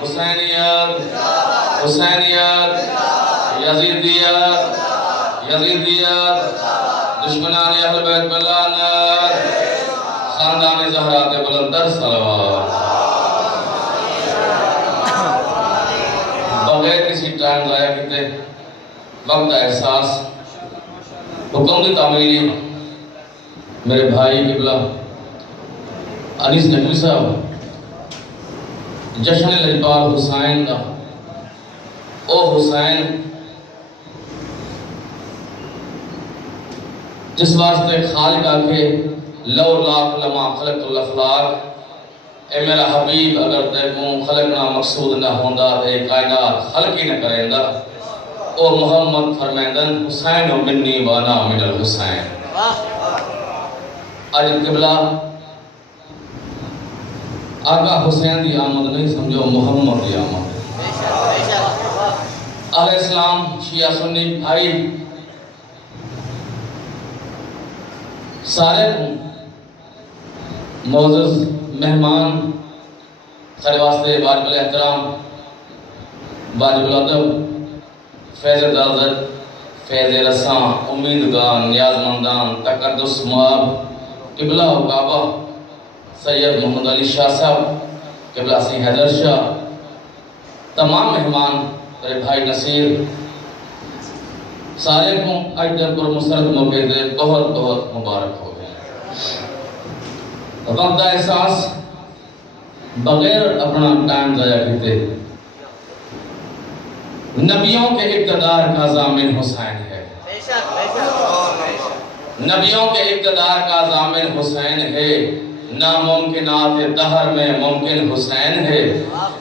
हुसैनियत हुसैनियत यजीदियत यजीदियत दुश्मनान अहल बैत पर लानत खानदान ज़हरा ते बुलंदर सलवात। बगैर किसी टाइम ज़ाया किए वक्त का एहसास हुक्म की तामीली मेरे भाई किबला अनीस नकवी साहब जश्न लजपाल हुसैन का ओ हुसैन जिस वास्ते खालिक आके लौ लाख लमा खलक़ुल अखलाक ए मेरा हबीब अगर तेको खलकना मकसूद न होंदा ते कायनात खलक ही न करेंदा। ओ मोहम्मद फरमांदन हुसैन मिन्नी वाना मिनल हुसैन। आज किबला आका हुसैन की आमद नहीं समझो मोहम्मद की आमद। अहले इस्लाम शिया सुन्नी भाई सारे मौजूद मेहमान खैर वास्ते वाजिब एहतराम वाजिब अदब फैज़ दाज़त फैज़ रसा उम्मीदगान नियाज़मंदान तकद्दुस मुआब किबला काबा सैयद मोहम्मद अली शाह साहब किबला सिंह हैदर शाह तमाम मेहमान मेरे भाई नसीर सारे को आज तक मुसरत मौके से बहुत बहुत मुबारक हो गए। वक्त का एहसास बगैर अपना टाइम ज़ाया किए नबियों के इक़्तिदार का ज़ामिन हुसैन है। नबियों के इक़्तिदार का ज़ामिन हुसैन है। नामुमकिनात दहर में मुमकिन हुसैन है।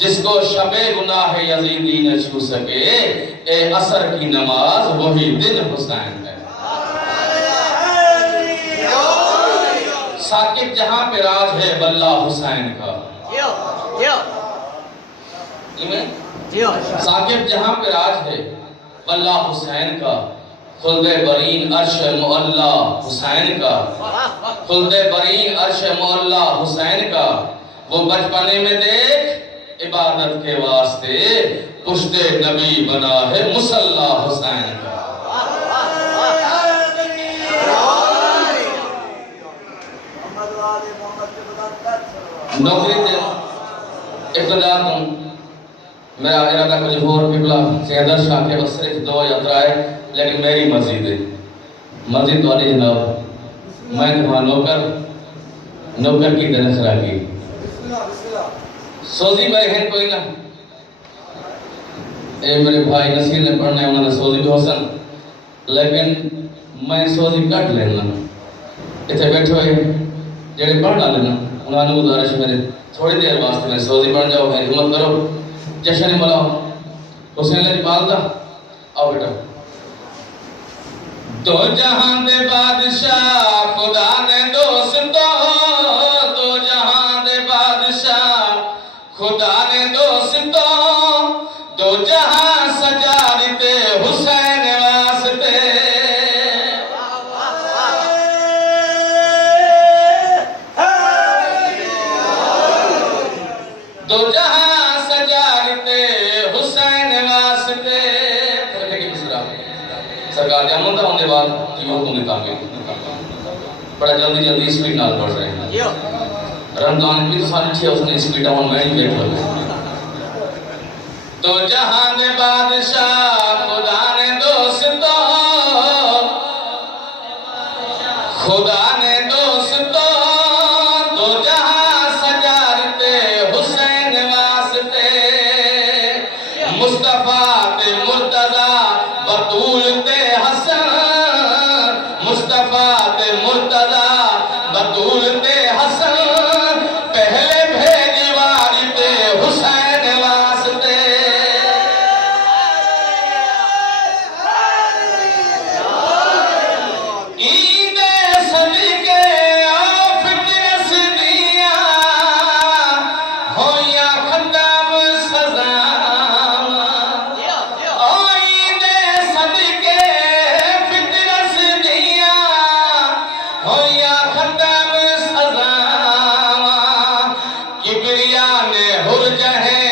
जिसको शबे गुनाह यजीदी न छू सके ए असर की नमाज वही दिन हुसैन है। साकिब जहां पे राज है बल्ला हुसैन का। साकिब जहां पे राज है बल्ला हुसैन का। खुल्दे बरीन अर्श मुअल्ला हुसैन का। खुल्दे बरीन अर्श मुअल्ला हुसैन का। वो बचपने में देख इबादत के वास्ते पुश्ते नबी बना है मुसल्ला हुसैन का। नौकरी दे इब्तदा तुम मेरा इरादा कुछ और किबला हैदर शाह के बस सिर्फ 2 या 3 लेकिन मेरी मस्जिद है मस्जिद वाली जनाब मैं तुम्हारा नौकर की तरह खरा की सोजी मेरे हैं कोई ना ए मेरे भाई नसीर ने पढ़ना उन्होंने सोजी भी होसन लेकिन मैं सोजी कट लेना इतने बैठे हुए जेड़े पढ़ना लेना उन्होंने गुजारिश मेरे थोड़ी देर वास्ते मैं सोजी पढ़ जाओ मेरी हिम्मत करो जश्न मनाओ हुसैन लजपाल दा आओ बेटा। दो जहां दे बादशाह खुदा ने दोस्तों दो जहां दे बादशाह खुदा ने दोस्तों दो जहां सजाते हुसैन वास्ते। दो जहां सजाते हुसैन वास्ते। सरकार के अमल होने बाद हुक्म बड़ा जल्दी जल्दी स्पीड नाल बढ़ रहे हैं। रमजान भी तो सारी अच्छी उसने स्पीड ऑन में ही देख लो। तो जहां दे बादशाह खुदा ने दोस्तों खुदा ने दोस्तों दो जहां सजाते हुसैन वास्ते। मुस्तफा ते मुर्तजा बतूल ते हसन मुस्तफा ते मुर्तजा बतूल ते हसन पहले भेजी वारी ते हुसैन वास्ते। ईदे सदके आफिस दिया होया खत्म सजा। ईदे सदके फितरस दिया होया खत्म सजा। किबरिया ने हुर जहे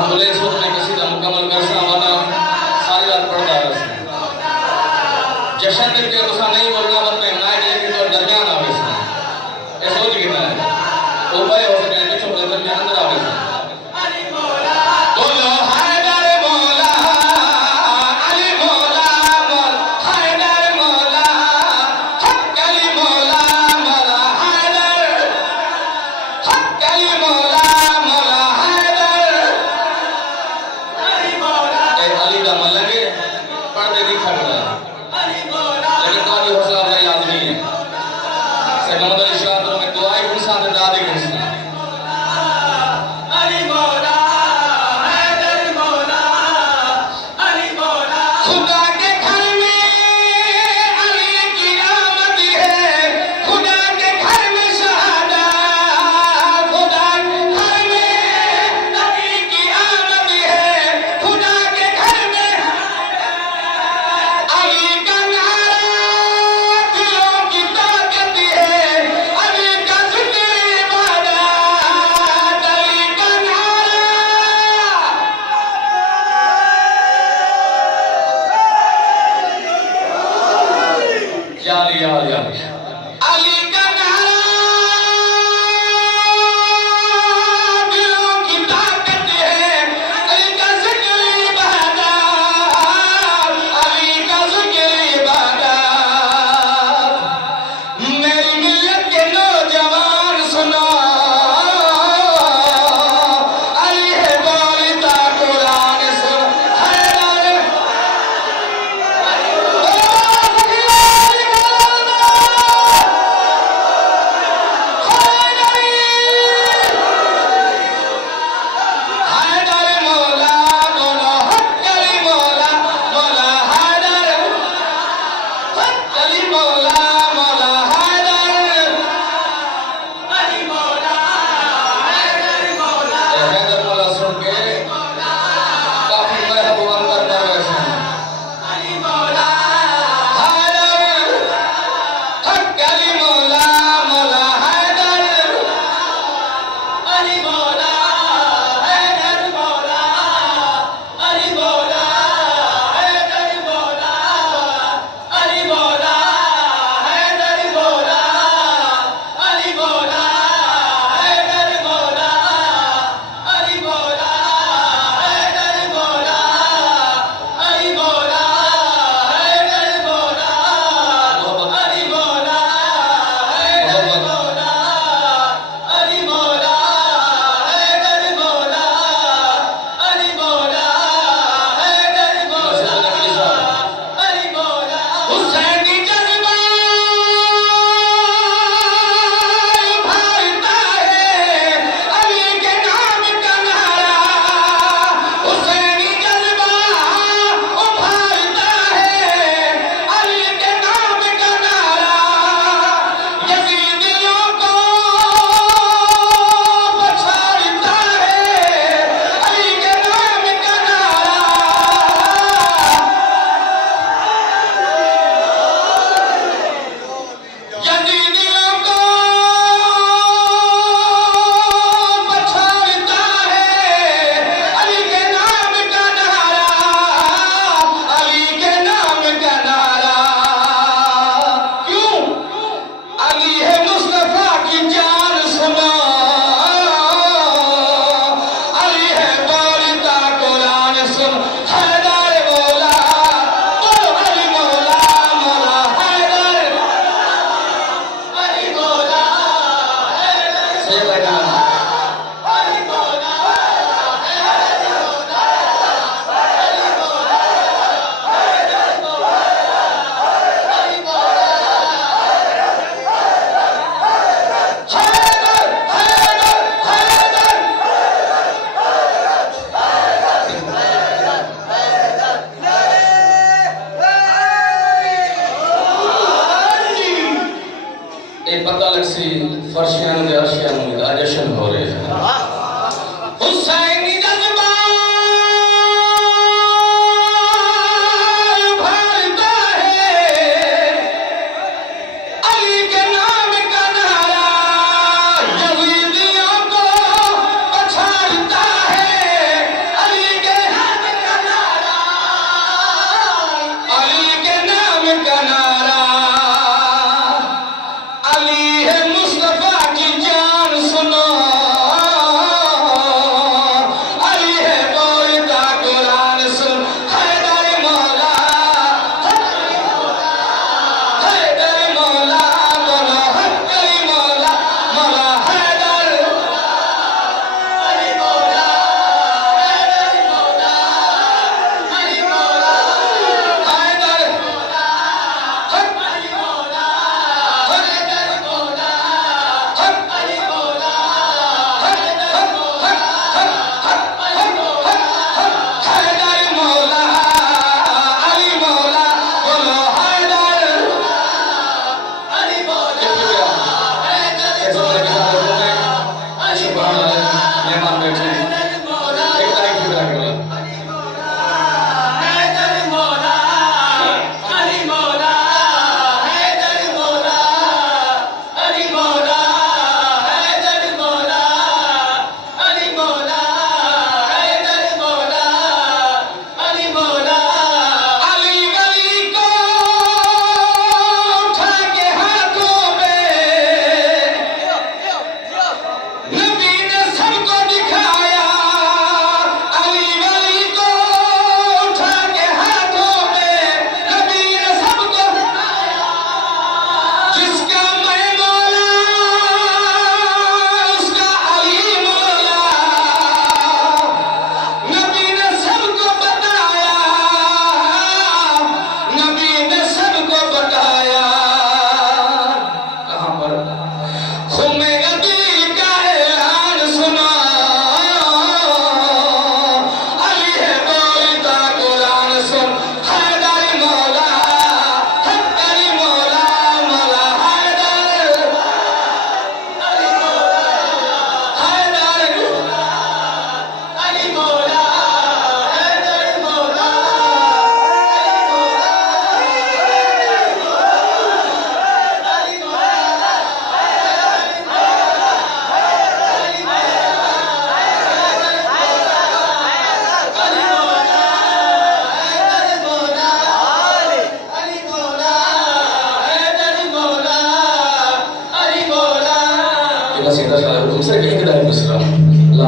एम्बुलेंस हो मैं किसी का मुकम्मल करसा वाला सारी रात पढ़ता रहा जशन दिल के उसा नहीं बोलना बस मैं माइक लेके तो दरमियान आ गई ये सोच के मैं ऊपर हो सके तो चुप दरमियान अंदर आ गई बोलो हैदर मौला अली मौला हैदर मौला हक अली मौला मौला हैदर हक अली मौला मौला हैदर अली मौला ए अली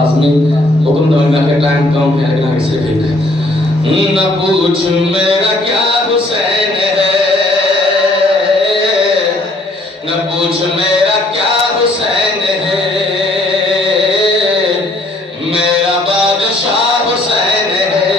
लाजमी हुक्म दूंगा कि टाइम कम है लेकिन आगे सिर्फ एक न पूछ मेरा क्या हुसैन है, न पूछ मेरा क्या हुसैन है, मेरा बादशाह हुसैन है,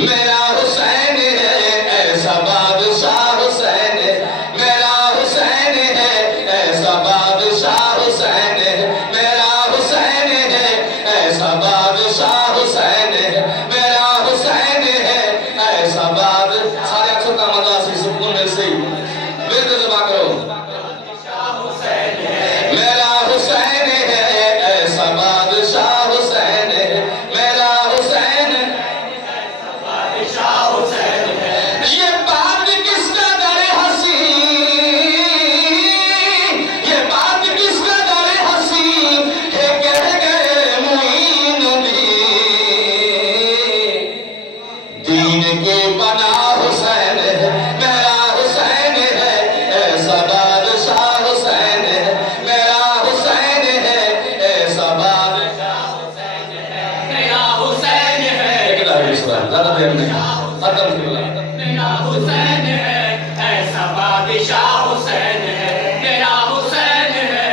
मेरा हुसैन है ऐसा बादशाह हुसैन है, मेरा हुसैन है ऐसा बादशाह हुसैन है, मेरा हुसैन है ऐसा बादशाह हुसैन है, मेरा हुसैन है ऐसा बाद सारे अक्षर का मजा से सुकून में से वेद जमा करो। मेरा हुसैन है ऐसा बादशाह हुसैन है, मेरा हुसैन बादशाह हुसैन है। ये बात किसका दर हंसी, ये बात किसका दर हंसी है, कह गए मुईन दीन के बना हुसैन है, मेरा हुसैन है ऐसा बादशाह हुसैन है, मेरा हुसैन है ऐसा बादशाह हुसैन है, मेरा हुसैन है। ज़्यादा देर नहीं खत्म मेरा हुसैन है ऐसा बादशाह हुसैन है, मेरा हुसैन है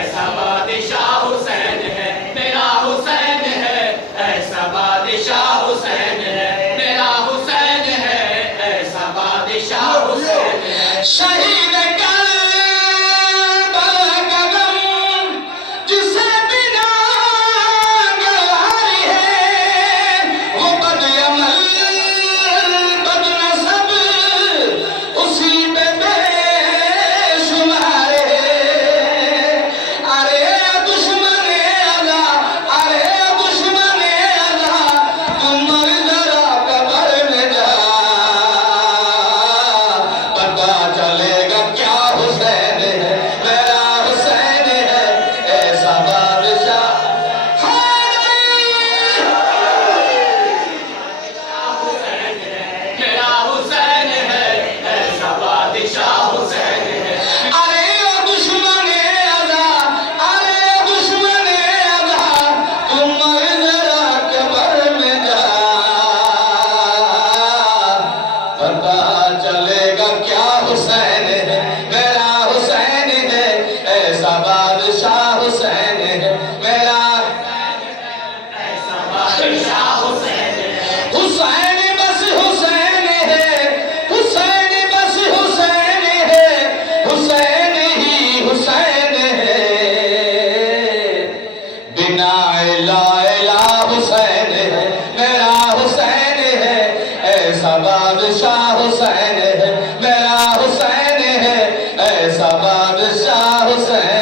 ऐसा बादशाह हुसैन है, मेरा हुसैन है ऐसा बादशाह हुसैन है, मेरा हुसैन है ऐसा बादशाह हुसैन है। शहीद करबला का गम जिसे बिना गवारी है, वो बदअमल बदनसब उसी पे बेशुमार है। अरे दुश्मन अल्लाह, अरे दुश्मन अल्लाह, तुम मर जरा कब्र में जा, पता चलेगा क्या हुसैन है, मेरा हुसैन है ऐसा बादशाह। मेरा हुसैन है ऐसा बादशाह हुसैन है। अरे ओ दुश्मन अल्लाह, अरे दुश्मन अल्लाह, तुम मर जरा कब्र में जा, पता चलेगा क्या हुसैन है, मेरा हुसैन है ऐसा बादशाह हुसैन है, मेरा ऐसा बादशाह हुसैन है। हुसैन बस हुसैन है, हुसैन बस हुसैन है, हुसैन ही हुसैन है, बिना ला इलाह हुसैन है, मेरा हुसैन है ऐसा बादशाह हुसैन है, मेरा हुसैन है ऐसा बादशाह हुसैन